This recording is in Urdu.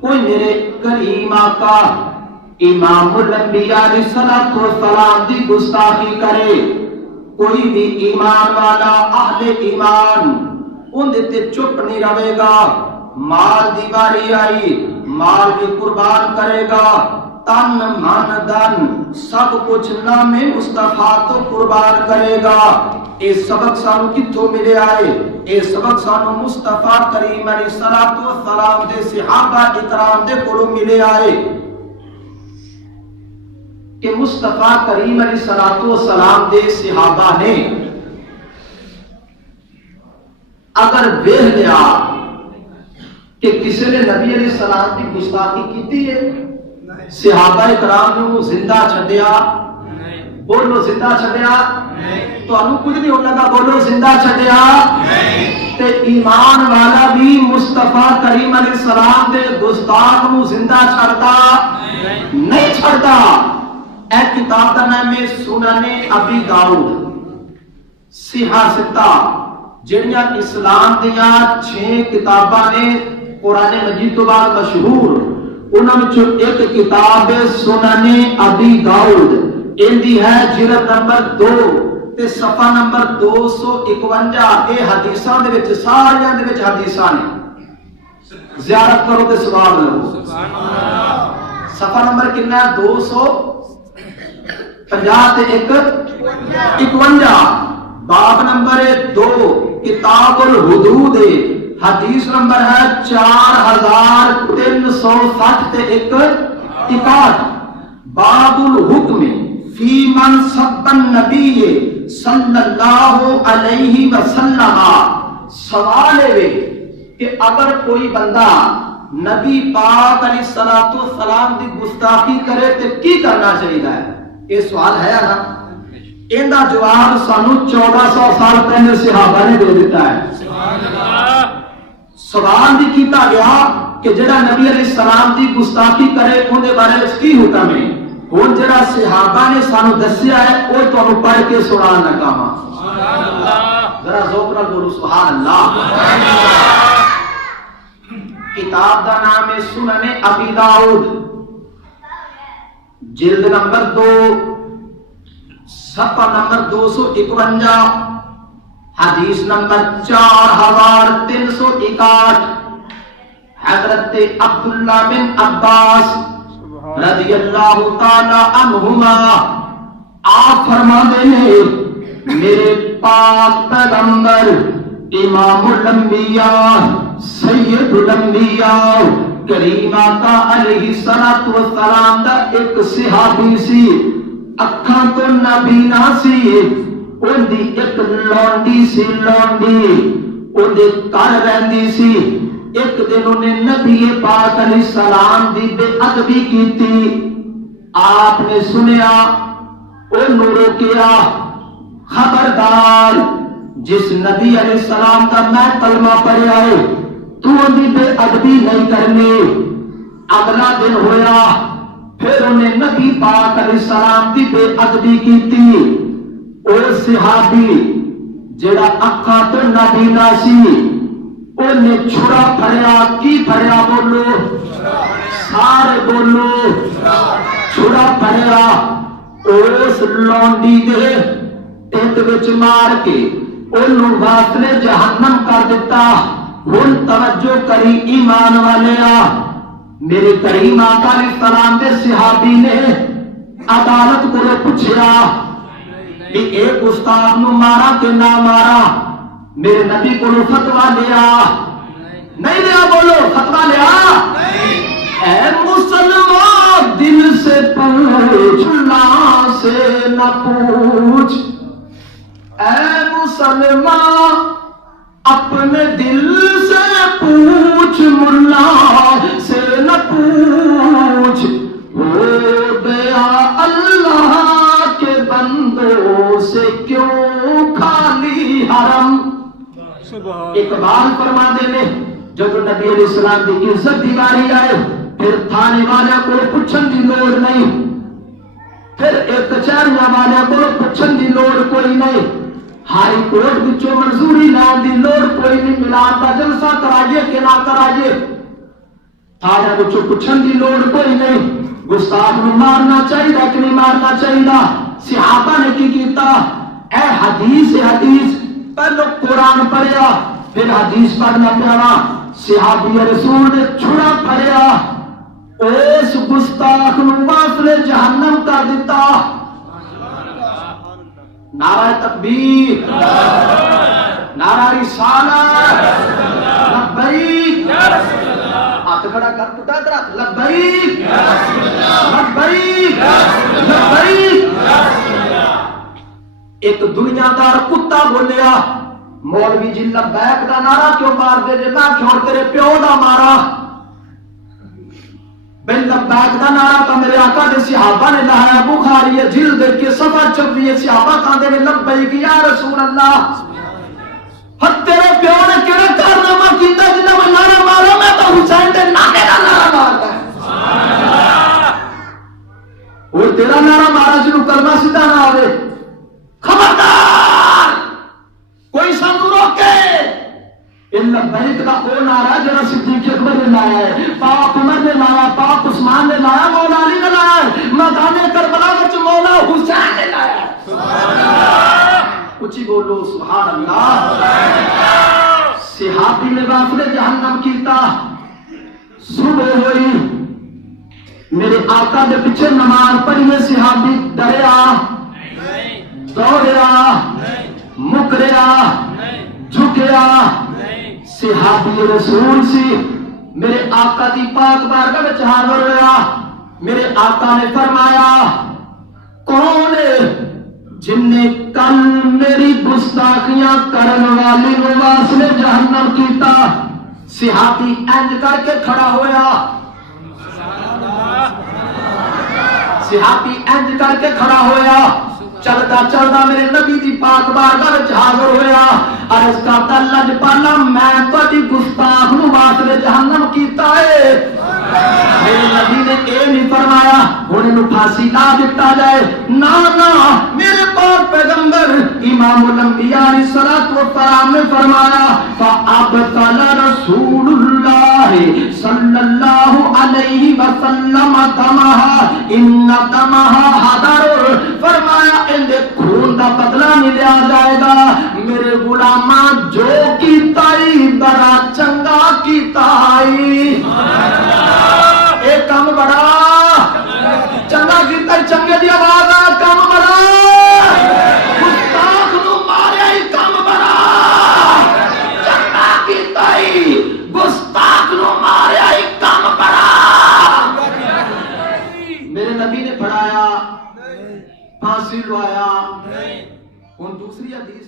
کوئی میرے کریم آقا امام الانبیاء علیہ الصلوۃ والسلام دی گستاخی کرے، کوئی بھی ایمان والا اہل ایمان ان تے چپ نہیں رہے گا۔ مال دی باری آئی مال بھی قربان کرے گا، تن من دن سب کچھ نام مصطفیٰ تو قربان کرے گا۔ اے سبق سانو کتھوں ملے آئے؟ اے سبق سانو مصطفیٰ کریم علیہ الصلوۃ والسلام دے صحابہ اکرام دے کولوں ملے آئے کہ مصطفیٰ کریم علیہ الصلوۃ والسلام دے صحابہ نے اگر دیکھ لیا کہ کسی نے نبی علیہ السلام کی گستاخی کی ہے، صحابہ اکرام نے زندہ چھڈیا؟ بولو زندہ چھڈیا؟ تو انو کچھ نہیں ہونا گا، بولو زندہ چھڈیا؟ تے ایمان والا بھی مصطفیٰ کریم علیہ السلام دے گستاخ نو زندہ چھڑتا نہیں چھڑتا۔ اے کتاب کا نام ہے سنن ابی داؤد، صحیح ستہ، جڑیاں اسلام دیاں 6 کتاباں نے قرآن مجید تو بعد مشہور، انہاں وچوں ایک کتاب ہے سنن ابی داؤد، اندی ہے جلد نمبر 2 تے صفحہ نمبر 251۔ اے حدیثاں دے وچ ساریاں دے وچ حدیثاں نے، زیارت کرو تے ثواب لو۔ سبحان اللہ۔ صفحہ نمبر کتنا ہے؟ 250 تے 51۔ باب نمبر 2 کتاب الحدود، حدیث نمبر ہے 4360 تے 61۔ باب الحکم فی من سب النبی صلی اللہ علیہ وسلم۔ سوال ہے کہ اگر کوئی بندہ نبی پاک علیہ الصلوۃ والسلام دی گستاخی کرے تو کی کرنا چاہیے؟ یہ سوال ہے نا، ان کا جواب سانو 1400 سال پہلے صحابہ نے دے دیتا ہے۔ سوال بھی کیتا گیا کہ جڑا نبی علیہ السلام دی گستاخی کرے ان دے بارے وچ کی حکم ہے؟ ہن جڑا صحابہ نے سانو دسیا ہے وہ تانوں پڑھ کے سنان لگا ہاں۔ سبحان اللہ، ذرا ذوق نال بولو سبحان اللہ۔ کتاب دا نام ہے سنن ابی داؤد، جلد نمبر 2 صفحہ نمبر 251، حدیث نمبر 4361۔ حضرت عبداللہ بن عباس رضی اللہ تعالی عنہما آپ فرماتے ہیں میرے پاک پیغمبر امام الانبیاء سید الانبیاء کریم آقا علیہ الصلوۃ والسلام دا ایک صحابی سی، اکھاں تو نابینا سی، ان دی ایک لونڈی سی، لونڈی ان دے گھر رہندی سی۔ ایک دن انہیں نبی پاک علیہ السلام دی بے ادبی کیتی، آپ نے سنیا، انہوں روکیا، خبردار جس نبی علیہ السلام کا میں کلمہ پڑھیا ہے تو ان دی بے ادبی نہیں کرنی۔ اگلا دن ہویا، پھر انہیں نبی پاک علیہ السلام دی بے ادبی کیتی۔ او صحابی جڑا اکھاں تو نابینا سی انہیں چھڑا پھڑیا۔ کی پھڑیا؟ بولو سارے بولو، چھڑا پھڑیا۔ اس لونڈی دے ٹھڈ وچ مار کے انہوں واسطے جہنم کر دیتا۔ ہن توجہ کری ایمان والیا، میرے کریم آقا علیہ السلام دے صحابی نے عدالت کو پوچھیا کہ ایک استاد نو مارا کہ نہ مارا؟ میرے نبی کو فتوا لیا نہیں لیا؟ بولو فتوا لیا؟ اے مسلمان دل سے پوچھ، اللہ سے نہ پوچھ۔ اے مسلمان اپنے دل سے پوچھ، ملا سے نہ پوچھ۔ ہو گیا اللہ کے بندوں سے کیوں خالی حرم۔ اقبال فرما دے جب نبی علیہ السلام کی عزت دی باری آئے پھر تھانے والے کو پوچھن دی لوڑ نہیں، پھر ایک کچہریاں والے کو پوچھن دی لوڑ کوئی نہیں، ہائی کورٹ وچوں منظوری لین دی لوڑ کوئی نہیں، ملاد دا جلسہ کرائیے کہ نہ کرائیے، سارے کو پوچھن کی لوڑ کوئی نہیں، گستاخ نو مارنا چاہیے کہ نہیں مارنا چاہیے؟ صحابہ نے کی کیتا؟ اے حدیث پہلو قرآن پڑھیا پھر حدیث پڑھنا پیا، صحابی رسول نے چھڑا پھڑیا، اس گستاخ نو واصل جہنم کر دیتا۔ نعرہ تکبیر، نعرہ رسالت، لبیک، ہاتھ کھڑا کر پٹا ادھر ہاتھ، لبیک لبیک لبیک۔ ایک دنیا دار کتا بولیا، مولوی جی لبیک دا نعرہ کیوں مار دے جے؟ میں کیوں تیرے پیو دا مارا؟ بن لبیک دا نعرہ تو میرے آقا دے صحابہ نے لایا، بخاری جلد کے صفحہ 24 صحابہ کہندے نے لبیک یا رسول اللہ۔ ہت تیرے پیو نے کیڑا کارنامہ کیتا جنہاں میں نعرہ مارا؟ میں تو حسین دے نانے دا نعرہ ماردا ہے۔ اور تیرا نعرہ مارا جنوں کلمہ سیدھا نہ آوے، خبردار کوئی سانو روکے۔ ان لبیک دا او نعرہ جڑا صدیق اکبر نے لایا ہے، پاک عمر نے لایا، پاک عثمان نے لایا، مولا علی نے لایا، میدان کربلا وچ مولا حسین نے لایا۔ سبحان اللہ، اچھی بولو سبحان اللہ۔ صحابی نے واصل جہنم کیتا، صبح ہوئی، میرے آقا دے پیچھے نماز پڑھیے، صحابی ڈریا، دوڑیا، مکریا، جھکیا، صحابی رسول سی، میرے آقا دی پاک بارگاہ وچ حاضر ہوا۔ میرے آقا نے فرمایا، کون جن نے کل میری گستاخیاں کرن والی نو واصل جہنم کیتا؟ صحابی انج کر کے کھڑا ہویا، صحابی انج کر کے کھڑا ہویا، چلتا چلتا میرے نبی دی پاک بارگاہ وچ حاضر ہویا، عرض کرتا اللہ جپالا میں تہاڈی گستاخ نو واصل جہنم کیتا ہے۔ میرے نبی نے اے نہیں فرمایا ہن اینو پھانسی لا دتا جائے، نا نا، میرے پاک پیغمبر امام الانبیاء علیہ الصلوۃ والسلام نے فرمایا فَأَبْطَلَ رسول اللہ صلی اللہ علیہ وسلم دمہا ان دمہا حضر، فرمایا ان دے خون دا بدلہ نہیں لیا جائے گا، میرے غلاماں جو کیتا ہی بڑا چنگا کیتا ہی۔ اے کم بڑا چنگا کیتا ہی، چنگے دی آواز آ، کم بڑا، گستاخ نو ماریا ہی کم بڑا، چنگا کیتا ہی، گستاخ نو ماریا ہی کم بڑا۔ میرے نبی نے پڑھایا، پھانسی لوایا۔ ہن دوسری حدیث